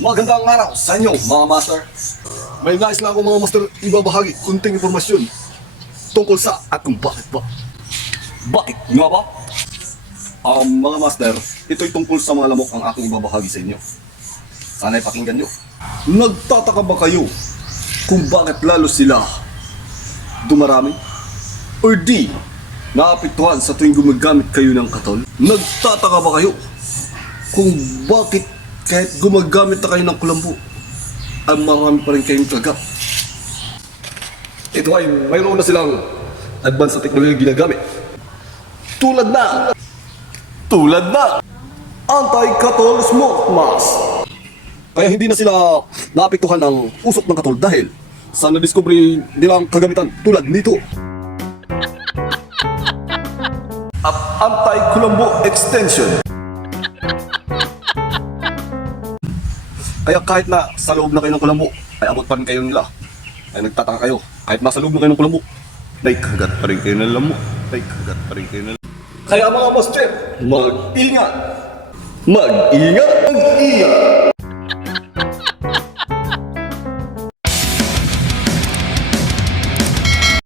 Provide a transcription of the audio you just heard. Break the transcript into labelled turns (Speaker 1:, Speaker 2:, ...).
Speaker 1: Magandang araw sa inyo, mga master. May nais lang ako mga master ibabahagi kunting impormasyon tungkol sa at kung bakit ba. Bakit nga ba? Um, mga master, ito'y tungkol sa mga lamok ang aking ibabahagi sa inyo. Sana'y pakinggan nyo. Nagtataka ba kayo kung bakit lalo sila dumarami? Or di, naapektuhan sa tuwing gumagamit kayo ng katol? Nagtataka ba kayo kung bakit kahit gumagamit na kayo ng kulambo, ay marami pa rin kayong kagap? Ito ay mayroon na silang advanced na teknolohiya ginagamit. Tulad na tulad na anti-katol smoke mask. Kaya hindi na sila naapektuhan ng usok ng katol dahil sa na-discovery nilang kagamitan tulad nito. At anti-kulambo extension. Kaya kahit na sa loob na kayo ng kulambo, ay abot pa rin kayo nila. Ay nagtataka kayo, kahit nasa loob na kayo ng kulambo, ay kagat pa rin kayo ng lamok. Ay kagat pa rin kayo ng kaya mga master, mag-ingat! Mag-ingat! Mag-ingat!